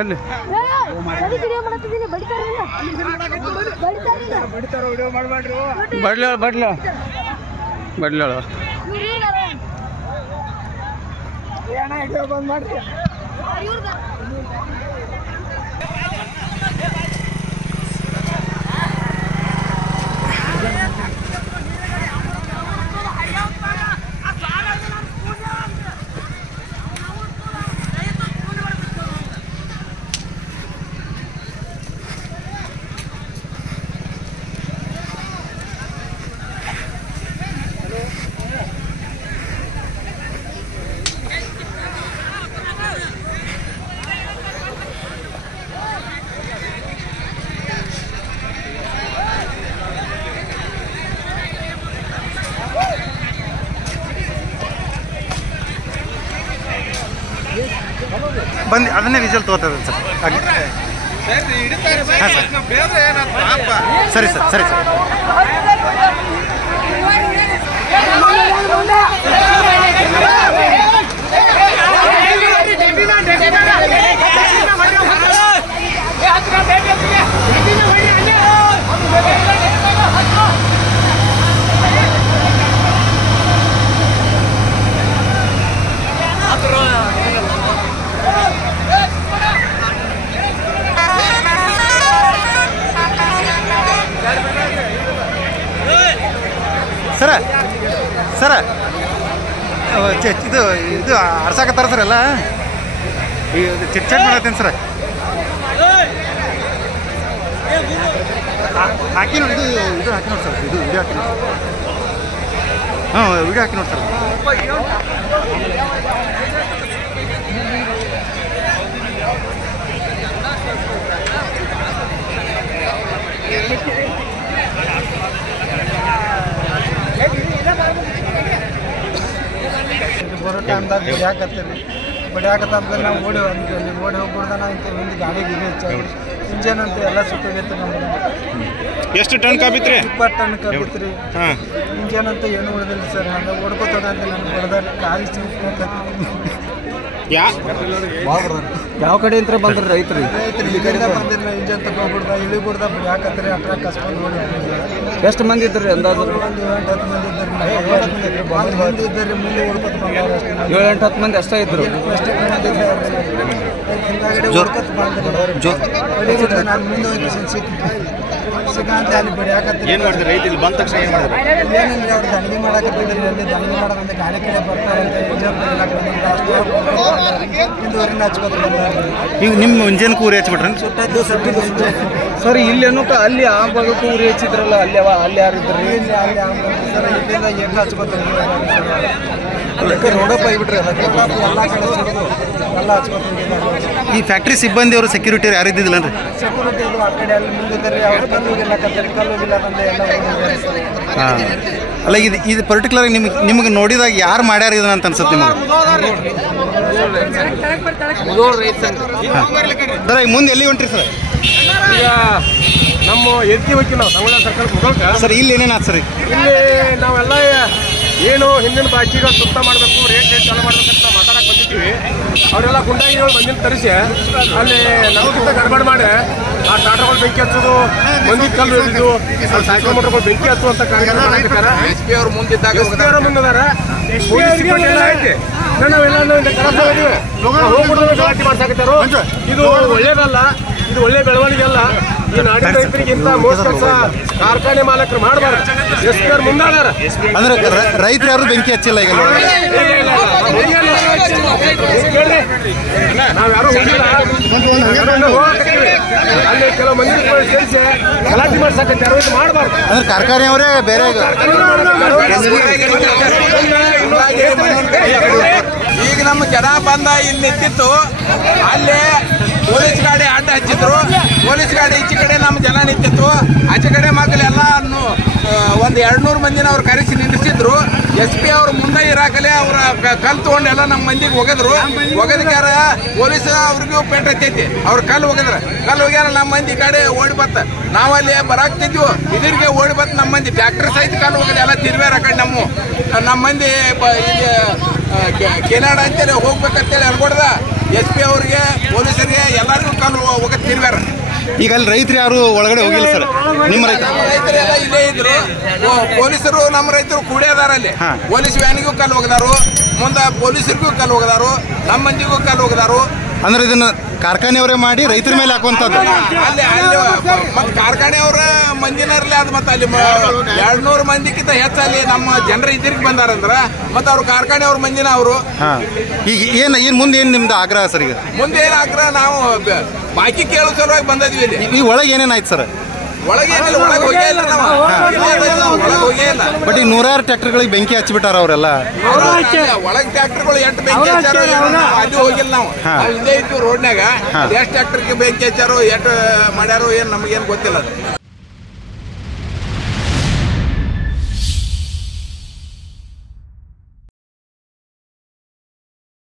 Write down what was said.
ಅಲ್ಲಿ ಬಡ್ಲ ಬಡ್ಲ ಬಡ್ಲಾಳ ಬಂದ್ ಮಾಡ್ರಿ. ಬಂದು ಅದನ್ನೇ ವಿಜಲ್ ತಗೋತದ ಸರ್. ಸರಿ ಸರ್ ಸರಿ ಸರ್. ಸರ ಸರ ಇದು ಇದು ಆಡ್ಸಾಕತ್ತಾರ ಸರ್ ಎಲ್ಲ ಚಿಟ್ ಚಾಟ್ ಮಾಡತ್ತೇನೆ ಸರ್. ಹಾಕಿ ನೋಡಿ ಇದು ಹಾಕಿ ನೋಡಿ ಸರ್. ಇದು ವಿಡಿಯೋ ಹಾಕಿ ನೋಡಿ. ಹಾಂ ವಿಡಿಯೋ ಹಾಕಿ ನೋಡಿ ಸರ್. ಬರೋ ಟೈಮ್ದಾಗ ಬಡಿಯಾಕತ್ತಂದ್ರೆ ನಾವು ಓಡಿ ಹೋಗ್ಬಿಡ್ದಾನ ಅಂತ ಒಂದು ಗಾಡಿಗೆ ಹೆಚ್ಚಾಗಿ ಇಂಜನ್ ಅಂತ ಎಲ್ಲ ಸುತ್ತೋಗೈತೆ ನಮ್ಗೆ. ಎಷ್ಟು ಟನ್ ಕಾಬಿತ್ರಿ? 20 ಟನ್ ಕಾಬಿತ್ರಿ. ಇಂಜನ್ ಅಂತ ಏನು ಉಳಿದಿಲ್ಲ ಸರ್. ಹಂಗೆ ಓಡ್ಕೋತೋಗ ಅಂತ ನಮ್ಗೆ ಬಡ್ದಾರ ಗಾಡಿ ಯಾವ ಕಡೆಯಿಂದ ಬಂದ್ರಿ ರೈತರು? ಇಲ್ಲಿಂದ ಬಂದಿಲ್ಲ. ಇಂಜನ್ ತಗೊಂಡ್ಬಿಡ್ದ ಇಳಿಬಿಡ್ದ ಬಡಿಯಾಕತ್ರಿ ಅಟ್ರ ಕಸ್ಕೊಂಡು ನೋಡಿ. ಎಷ್ಟು ಮಂದಿ ಇದ್ರಿ ಅಂದಾಜು? ಒಂದು 8-10 ಮಂದಿ ಇದ್ದಾರೆ. ಮಂದಿ ಇದ್ದಾರೆ ಮುಂದೆ ಓಡ್ಕೊತ ಬಂದವ್ರು ಅಷ್ಟೇ. 7-8 ಮಂದಿ ಅಷ್ಟೇ ಇದ್ರು. ಅಷ್ಟೇ ಮಂದಿ ಇದ್ದಾರೆ. ಹಿಂದಾಗಡೆ ಓಡ್ಕೊತ ಬಂದ ನಾನು ಮುಂದೆ ಹೋಗಿ ಸಿಗಂತ ಅಲ್ಲಿ ಬಡಿಯಾಕತ್ರಿ. ಏನು ಮಾಡಿದ್ರೆ ರೈತ ಇಲ್ಲಿ ಬಂದ ತಕ್ಷಣ ಏನು ಮಾಡಿದ್ರೆ? ಏನಿಲ್ಲ ಅವ್ರು ದಣಿಗೆ ಮಾಡಕತ್ತಿದ್ರಿ. ಅಲ್ಲಿ ದಣಿಗೆ ಮಾಡೋದಂತೆ ಗಾಡಿ ಕಡೆ ಬರ್ತಾರಂತೆ. ಹಿಂದುವರಿನ ಹಚ್ಕೊತ ಬಂದ. ಈಗ ನಿಮ್ಮ ಮುಂಜಾನೆ ಕೂರಿ ಹಚ್ಬಿಟ್ರಿ? ಸುಟ್ಟಾಯ್ತು ಸರ್ ಇಲ್ಲೇನು ಅಲ್ಲಿ ಆ ಭಾಗಕ್ಕೂ ಊರಿ ಹೆಚ್ಚಿದ್ರಲ್ಲ, ಅಲ್ಲಿ ಯಾರು ಇದ್ರಿ? ಇಲ್ಲಿ ಅಲ್ಲಿ ಸರ್ ಇಲ್ಲಿಂದ ಎಣ್ಣೆ ಹಚ್ಕೊತಾರೆ. ರೋಡಪ್ಪ ಆಗಿಬಿಟ್ರಿ ಎಲ್ಲ ಎಲ್ಲ ಕಡೆ ಸಿಗೋದು ಎಲ್ಲ ಹಚ್ಕೊತಾರೆ. ಈ ಫ್ಯಾಕ್ಟ್ರಿ ಸಿಬ್ಬಂದಿ ಅವರು ಸೆಕ್ಯೂರಿಟಿ ಯಾರು ಇದ್ದಿದ್ದಿಲ್ಲನ್ರಿ? ಸೆಕ್ಯೂರಿಟಿ ಅದು ಆ ಕಡೆ ಅಲ್ಲಿ ಮುಂದಿದ್ದಾರೆ. ಅವ್ರು ಕಲ್ಲು ಹೋಗಿಲ್ಲ ಕತ್ತರಿ ಕಲ್ಲು ಹೋಗಿಲ್ಲ ಅಂದ್ರೆ ಎಲ್ಲ. ಹಾಂ ಅಲ್ಲ ಇದು ಪರ್ಟಿಕ್ಯುಲರ್ ನಿಮಗೆ ನೋಡಿದಾಗ ಯಾರು ಮಾಡ್ಯಾರ ಇದನ್ನ ಅಂತ ಅನ್ಸುತ್ತೆ ನಿಮಗೆ? ಸರ್ ಈಗ ಮುಂದೆ ಎಲ್ಲಿ ಹೊಂಟ್ರಿ ಸರ್? ಈಗ ನಮ್ಮ ಎತ್ತಿ ಹೋಗ್ತೀವಿ ನಾವು ಸಂಗೊಳ್ಳಿ ಸರ್ಕಲ್ ಸರ್ ಇಲ್ಲಿ ಏನೇನು ಆಯ್ತು ಸರ್? ಇಲ್ಲಿ ನಾವೆಲ್ಲ ಏನು ಹಿಂದಿನ ಬಾಕಿಗಳು ಸುತ್ತ ಮಾಡಬೇಕು, ರೇಟ್ ಚಾಲು ಮಾಡ್ಬೇಕಂತ ಮಾತಾಡಕ್ಕೆ ಬಂದಿದ್ವಿ. ಅವರೆಲ್ಲ ಗುಂಡಾಗಿಗಳು ಬಂದಿನ ತರಿಸಿ ಅಲ್ಲಿ ನಮಗಿಂತ ಗಡ್ಬಡ್ ಮಾಡಿ ಆ ಟಾಟಾಗಳು ಬೆಂಕಿ ಹಚ್ಚೋದು, ಮಂದಿ ಕಲ್ಲು ಹಿಡಿದು ಸೈಕಲ್ ಮೋಟರ್ಗಳು ಬೆಂಕಿ ಹಚ್ಚುವಂತ ಕಾರ್ಯಕ್ರಮ. ಎಸ್ ಪಿ ಅವ್ರ ಮುಂದಿದ್ದಾರೆ. ಎಲ್ಲ ಐತಿ. ನಾವೆಲ್ಲ ಹೋಗ್ಬಿಟ್ಟು ಗಲಾಟೆ ಮಾಡ್ಸಾಕತ್ತಾರೋ. ಇದು ಒಳ್ಳೇದಲ್ಲ, ಇದು ಒಳ್ಳೆ ಬೆಳವಣಿಗೆ ಅಲ್ಲ. ಈ ನಾಡಿನ ರೈತರಿಗಿಂತ ಮೋಸ ಕೆಲಸ ಕಾರ್ಖಾನೆ ಮಾಲಕರು ಮಾಡಬಾರ್ದು. ಎಸ್ ಪಿ ಅವ್ರು ಮುಂದಾದಾರ ಅಂದ್ರೆ ರೈತರು ಯಾರು ಬೆಂಕಿ ಹಚ್ಚಿಲ್ಲ ಈಗ? ನಾವ್ಯಾರು ಹೋಗಿಲ್ಲ. ಅಲ್ಲಿ ಕೆಲವು ಮಂದಿ ಸೇರಿಸಿ ಗಲಾಟೆ ಮಾಡ್ಸಾಕತ್ತಾರೋ. ಇದು ಮಾಡಬಾರ್ದು. ಅಂದ್ರೆ ಕಾರ್ಖಾನೆಯವರೇ ಬೇರೆ ಈಗ ನಮ್ಮ ಜನ ಬಂದ ಇಲ್ಲಿ ನಿಂತಿತ್ತು. ಅಲ್ಲಿ ಪೊಲೀಸ್ ಗಾಡಿ ಅಡ್ಡ ಹಚ್ಚಿದ್ರು. ಪೊಲೀಸ್ ಗಾಡಿ ಈಚೆ ಕಡೆ ನಮ್ಮ ಜನ ನಿಂತಿತ್ತು. ಆಚೆ ಕಡೆ ಮಕ್ಕಳೆಲ್ಲ ಒಂದು 200 ಮಂದಿನ ಅವ್ರು ಕರೆಸಿ ನಿಲ್ಲಿಸಿದ್ರು. ಎಸ್ ಪಿ ಅವ್ರು ಮುಂದೆ ಇರಾಕಲೆ ಅವ್ರ ಕಲ್ಲು ತೊಗೊಂಡೆಲ್ಲ ನಮ್ಮ ಮಂದಿಗೆ ಒಗದ್ರು. ಒಗದಕ್ಯಾರ ಪೊಲೀಸ್ ಅವ್ರಿಗೂ ಪೇಟ್ ಹತ್ತೈತಿ. ಅವ್ರು ಕಲ್ಲು ಒಗ್ಯಾರ ನಮ್ಮ ಮಂದಿ ಕಡೆ ಓಡಿ ಬತ್ತ. ನಾವಲ್ಲಿ ಬರಾಕ್ತಿದ್ವು, ಇದ್ರಿಗೆ ಓಡಿ ಬತ್ ನಮ್ಮ ಮಂದಿ ಟ್ಯಾಕ್ಟರ್ ಸಹಿತ ಕಲ್ಲು ಒಗದ ಎಲ್ಲ ತಿರ್ವ್ಯಾರ ಆ ಕಡೆ ನಮ್ಮ ಮಂದಿ ಕೆನಾಡ ಅಂತೇಳಿ ಹೋಗ್ಬೇಕಂತೇಳಿ ಅನ್ಕೊಡ್ದ. ಎಸ್ ಪಿ ಅವ್ರಿಗೆ ಪೊಲೀಸರಿಗೆ ಎಲ್ಲರಿಗೂ ಈಗ ಅಲ್ಲಿ ರೈತರು ಯಾರು ಒಳಗಡೆ ಹೋಗಿಲ್ಲ ಸರ್? ನಿಮ್ಮ ರೈತರೆಲ್ಲ ಇಲ್ಲೇ ಇದ್ರು. ಪೊಲೀಸರು ನಮ್ಮ ರೈತರು ಕೂಡಿದಾರ ಅಲ್ಲಿ. ಪೊಲೀಸ್ ವ್ಯಾನಿಗೂ ಕಲ್ಲು ಹೋಗದಾರು, ಮುಂದೆ ಪೊಲೀಸರಿಗೂ ಕಲ್ಲು ಹೋಗದಾರು, ನಮ್ಮ ಮಂದಿಗೂ ಕಲ್ಲು ಹೋಗದಾರು. ಅಂದ್ರೆ ಇದನ್ನ ಕಾರ್ಖಾನೆಯವರೇ ಮಾಡಿ ರೈತರ ಮೇಲೆ ಹಾಕುವಂಥದ್ದು. ಅಲ್ಲಿ ಮತ್ತೆ ಕಾರ್ಖಾನೆಯವರ ಮಂದಿನರ್ಲಿ ಅದು ಮತ್ತೆ ಅಲ್ಲಿ 200 ಮಂದಿಕ್ಕಿಂತ ಹೆಚ್ಚಲ್ಲಿ ನಮ್ಮ ಜನರ ಇದ್ರಿಗೆ ಬಂದಾರಂದ್ರ ಮತ್ತೆ ಅವ್ರು ಕಾರ್ಖಾನೆಯವ್ರ ಮಂದಿನ ಅವರು. ಈಗ ಏನ್ ಮುಂದೆ ಏನ್ ನಿಮ್ದು ಆಗ್ರಹ ಸರ್? ಈಗ ಮುಂದೆ ಏನ್ ಆಗ್ರಹ, ನಾವು ಬಾಕಿ ಕೇಳೋ ಸಲುವಾಗಿ ಬಂದಿದ್ವಿ ಇಲ್ಲಿ. ಈ ಒಳಗೆ ಏನೇನಾಯ್ತು ಸರ್? ಒಳಗೆ ಏನಿಲ್ಲ, ಒಳಗೆ ಹೋಗೇ ಇಲ್ಲ ನಾವು, ಒಳಗೆ ಹೋಗೇ ಇಲ್ಲ. ಬಟ್ ಈಗ 100 ಟ್ರ್ಯಾಕ್ಟರ್ಗಳಿಗೆ ಬೆಂಕಿ ಹಚ್ಚಿಬಿಟ್ಟಾರ ಅವರೆಲ್ಲ. ಒಳಗೆ ಟ್ರ್ಯಾಕ್ಟರ್ಗಳು ಎಷ್ಟು ಬೆಂಕಿ ಹಚ್ಚಾರೋ ಅಲ್ಲಿ ಹೋಗಿಲ್ಲ ನಾವು. ನಾವು ಇಲ್ಲೇ ಇದ್ವಿ ರೋಡ್ನಾಗ. ಎಷ್ಟು ಟ್ರ್ಯಾಕ್ಟರ್ಗೆ ಬೆಂಕಿ ಹಚ್ಚಾರೋ ಎಷ್ಟು ಮಾಡ್ಯಾರೋ ಏನು ನಮಗೇನು ಗೊತ್ತಿಲ್ಲ.